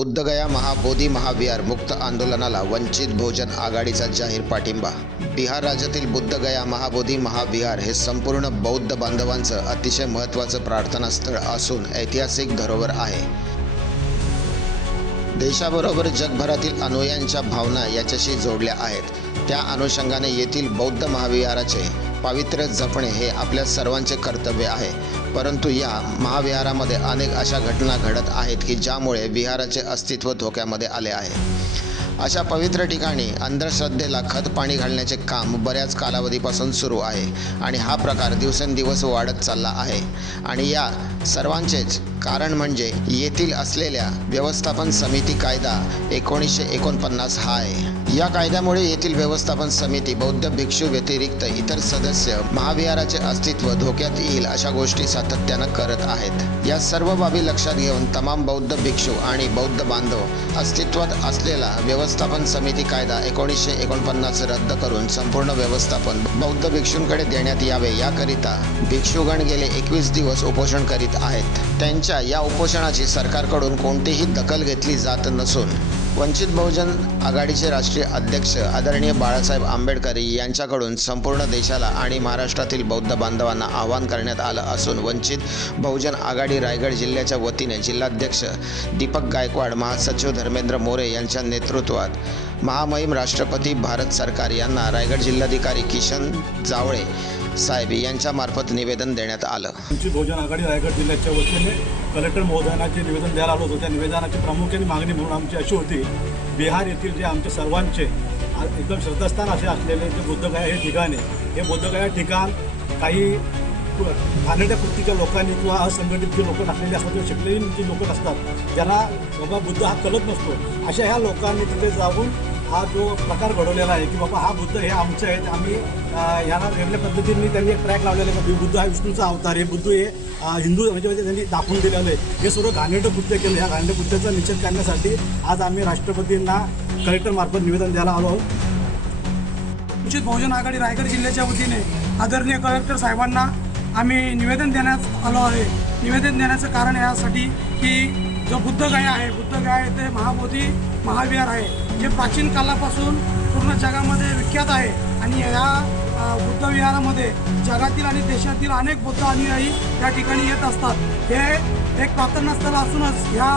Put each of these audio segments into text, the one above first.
बुद्धगया महाबोधी महाविहार मुक्त आंदोलनाला वंचित बहुजन आघाडीचा जाहीर पाठिंबा. बिहार राज्यातील बुद्धगया महाबोधी महाविहार हे संपूर्ण बौद्ध बांधवांचं अतिशय महत्त्वाचं प्रार्थनास्थळ असून ऐतिहासिक धरोहर आहे. देशाबरोबर जगभरातील अनुयायांच्या भावना याच्याशी जोडल्या आहेत. त्या अनुषंगाने येथील बौद्ध महाविहाराचे पावित्र्य जपणे हे आपल्या सर्वांचे कर्तव्य आहे. परंतु या महाविहारामध्ये अनेक अशा घटना घडत आहेत की ज्यामुळे विहाराचे अस्तित्व धोक्यामध्ये आले आहे. अशा पवित्र ठिकाणी अंधश्रद्धेला खत पाणी घालण्याचे काम बऱ्याच कालावधीपासून सुरू आहे आणि हा प्रकार दिवसेंदिवस वाढत चालला आहे. आणि या सर्वांचेच कारण म्हणजे येथील असलेल्या व्यवस्थापन समिती कायदा एकोणीसशे एकोणपन्नास हा आहे. या कायद्यामुळे येथील व्यवस्थापन समिती बौद्ध भिक्षू व्यतिरिक्त इतर सदस्य महाविहाराचे अस्तित्व धोक्यात येईल अशा गोष्टी सातत्यानं करत आहेत. या सर्व बाबी लक्षात घेऊन तमाम बौद्ध भिक्षू आणि बौद्ध बांधव अस्तित्वात असलेला व्यवस्थापन समिती कायदा एकोणीसशे एकोणपन्नास रद्द करून संपूर्ण व्यवस्थापन बौद्ध भिक्षूंकडे देण्यात यावे याकरिता भिक्षूगण गेले एकवीस दिवस उपोषण करीत आहेत. त्यांच्या या उपोषणाची सरकारकडून कोणतीही दखल घेतली जात नसून वंचित बहुजन आघाडीचे राष्ट्रीय अध्यक्ष आदरणीय बाळासाहेब आंबेडकर यांच्याकडून संपूर्ण देशाला आणि महाराष्ट्रातील बौद्ध बांधवांना आवाहन करण्यात आलं असून वंचित बहुजन आघाडी रायगड जिल्ह्याच्या वतीने जिल्हाध्यक्ष दीपक गायकवाड महासचिव धर्मेंद्र मोरे यांच्या नेतृत्वात महामहिम राष्ट्रपती भारत सरकार यांना रायगड जिल्हाधिकारी किशन जावळे साहेब यांच्यामार्फत निवेदन देण्यात आलं. आमची भोजन आघाडी रायगड जिल्ह्याच्या वतीने कलेक्टर महोदयांना जे निवेदन द्यायला आलो होतो. त्या निवेदनाची प्रामुख्याने मागणी म्हणून आमची अशी होती बिहार येथील जे आमचे सर्वांचे एकदम श्रद्धास्थान असे असलेले जे बुद्धगया हे ठिकाण आहे हे बुद्धगया ठिकाण काही घाणेरड्या कृतीच्या लोकांनी किंवा असंघटित जे लोक टाकलेले असतात किंवा शिकलेली जी लोक असतात ज्यांना बाबा बुद्ध हा कळत नसतो अशा ह्या लोकांनी तिथे जाऊन हा जो प्रकार घडवलेला आहे की बाबा हा बुद्ध हे आमचे आहेत आम्ही ह्याला वेगळ्या पद्धतीने त्यांनी एक ट्रॅक लावलेला आहे की बुद्ध हा विष्णूचा अवतार आहे बुद्ध हे हिंदू म्हणजे म्हणजे त्यांनी दाखवून दिलेलं आहे. हे सर्व घाणेरडं कृत्य केलं ह्या घाणेरड्या कृत्याचा निषेध करण्यासाठी आज आम्ही राष्ट्रपतींना कलेक्टरमार्फत निवेदन द्यायला आलो आहोत. वंचित बहुजन आघाडी रायगड जिल्ह्याच्या वतीने आदरणीय कलेक्टर साहेबांना आम्ही निवेदन देण्यात आलो आहे. निवेदन देण्याचं कारण यासाठी की जो बुद्धगया आहे बुद्धगया ते महाबोधी महाविहार आहे जे प्राचीन कालापासून पूर्ण जगामध्ये विख्यात आहे. आणि या बुद्ध विहारामध्ये जगातील आणि देशातील अनेक बौद्ध अनुयायी या ठिकाणी येत असतात. हे एक प्रार्थनास्थळ असूनच ह्या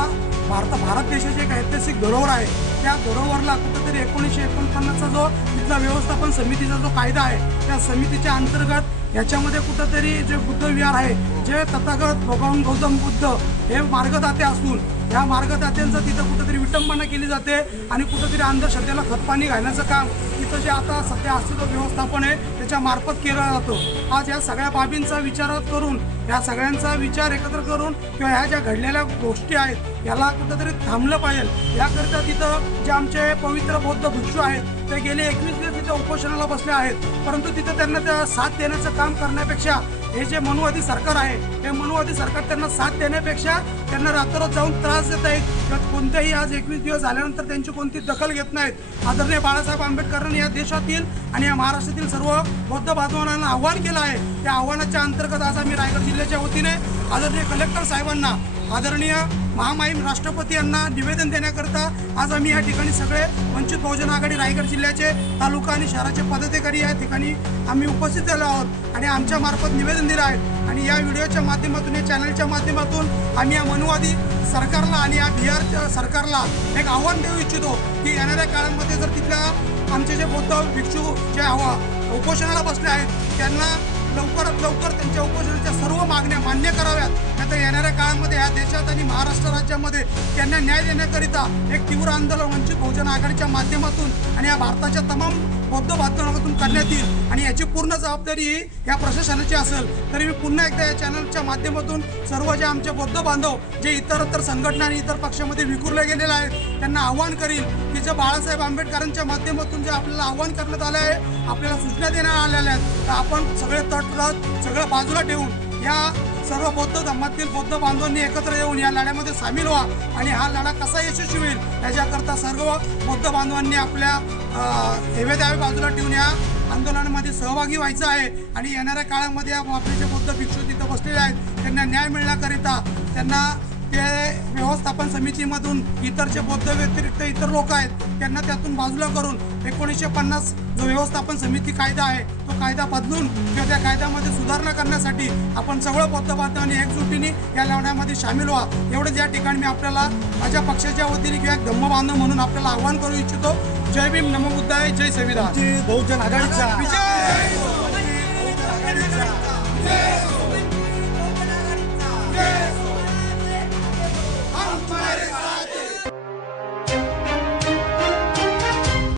भारत भारत देशाचे एक ऐतिहासिक धरोहर आहे. त्या धरोहरला कुठेतरी एकोणीसशे एकोणपन्नासचा जो तिथला व्यवस्थापन समितीचा जो कायदा आहे त्या समितीच्या अंतर्गत याच्यामध्ये कुठंतरी जे बुद्ध विहार आहे जे तथागत भगवान गौतम बुद्ध हे मार्गदाते असून या मार्गदात्यांचं तिथं कुठंतरी विटंबना केली जाते आणि कुठंतरी अंधश्रद्धेला खतपाणी घालण्याचं काम तिथं जे आता सध्या अस्तित्व व्यवस्थापन आहे त्याच्या मार्फत केला जातो. आज या सगळ्या बाबींचा विचार करून या सगळ्यांचा विचार एकत्र करून किंवा ह्या ज्या घडलेल्या गोष्टी आहेत याला कुठंतरी थांबलं पाहिजे. याकरिता तिथं जे आमचे पवित्र बौद्ध भिक्षू आहेत ते गेले एकवीस दिवस तिथं उपोषणाला बसले आहेत. परंतु तिथं त्यांना त्या साथ देण्याचं काम करण्यापेक्षा हे जे मनुवादी सरकार आहे हे मनुवादी सरकार त्यांना साथ देण्यापेक्षा त्यांना रात्रोज जाऊन त्रास देत आहेत. किंवा कोणत्याही आज एकवीस दिवस झाल्यानंतर त्यांची कोणती दखल घेत नाहीत. आदरणीय बाळासाहेब आंबेडकरांनी या देशातील आणि या महाराष्ट्रातील सर्व बौद्ध बांधवांना आव्हान केलं आहे. त्या आव्हानाच्या अंतर्गत आज आम्ही रायगड जिल्ह्याच्या वतीने आदरणीय कलेक्टर साहेबांना आदरणीय महामाहीम राष्ट्रपती यांना निवेदन देण्याकरता आज आम्ही या ठिकाणी सगळे वंचित बहुजन आघाडी रायगड जिल्ह्याचे तालुका आणि शहराचे पदाधिकारी या ठिकाणी आम्ही उपस्थित झालो आहोत आणि आमच्या मार्फत निवेदन दिलं आहे. आणि या व्हिडिओच्या माध्यमातून या चॅनलच्या माध्यमातून आम्ही या मनुवादी सरकारला आणि या बिहार सरकारला एक आव्हान देऊ इच्छितो की येणाऱ्या काळामध्ये जर तिथल्या आमचे जे बौद्ध भिक्षू जे आव्हा उपोषणाला बसले आहेत त्यांना लवकरात लवकर त्यांच्या उपोषणाच्या सर्व मागण्या मान्य कराव्यात. आता येणाऱ्या काळामध्ये या देशात आणि महाराष्ट्र राज्यामध्ये त्यांना न्याय देण्याकरिता एक तीव्र आंदोलन वंचित बहुजन आघाडीच्या माध्यमातून आणि या भारताच्या तमाम बौद्ध बांधवांमधून करण्यात येईल आणि याची पूर्ण जबाबदारी ही या प्रशासनाची असेल तरी मी पुन्हा एकदा या चॅनलच्या माध्यमातून सर्व जे आमचे बौद्ध बांधव जे इतरतर संघटना आणि इतर पक्षामध्ये विखुरले गेलेले आहेत त्यांना आव्हान करील जे बाळासाहेब आंबेडकरांच्या माध्यमातून जे आपल्याला आव्हान करण्यात आलं आहे आपल्याला सूचना देण्यात आलेल्या आहेत तर आपण सगळे तटरथ सगळं बाजूला ठेवून या सर्व बौद्ध धर्मातील बौद्ध बांधवांनी एकत्र येऊन या लढ्यामध्ये सामील व्हा. आणि हा लढा कसा यशस्वी होईल याच्याकरता सर्व बौद्ध बांधवांनी आपल्या हेवे द्यावे बाजूला ठेवून या आंदोलनामध्ये सहभागी व्हायचं आहे. आणि येणाऱ्या काळामध्ये या आपले जे बौद्ध भिक्षू तिथं बसलेले आहेत. त्यांना न्याय मिळण्याकरिता त्यांना ते व्यवस्थापन समितीमधून इतर जे बौद्ध व्यतिरिक्त इतर लोक आहेत त्यांना त्यातून बाजूला करून एकोणीसशे पन्नास जो व्यवस्थापन समिती कायदा आहे तो कायदा बदलून किंवा त्या कायद्यामध्ये सुधारणा करण्यासाठी आपण सगळं बौद्ध बांधवांनी एकजुटीने या लढण्यामध्ये सामील व्हा. एवढंच या ठिकाणी मी आपल्याला माझ्या पक्षाच्या वतीने किंवा एक धम्म बांधव म्हणून आपल्याला आवाहन करू इच्छितो. जय भीम नमो बुद्धाय जय संविधान. बहुजन आघाडीचा. विजय!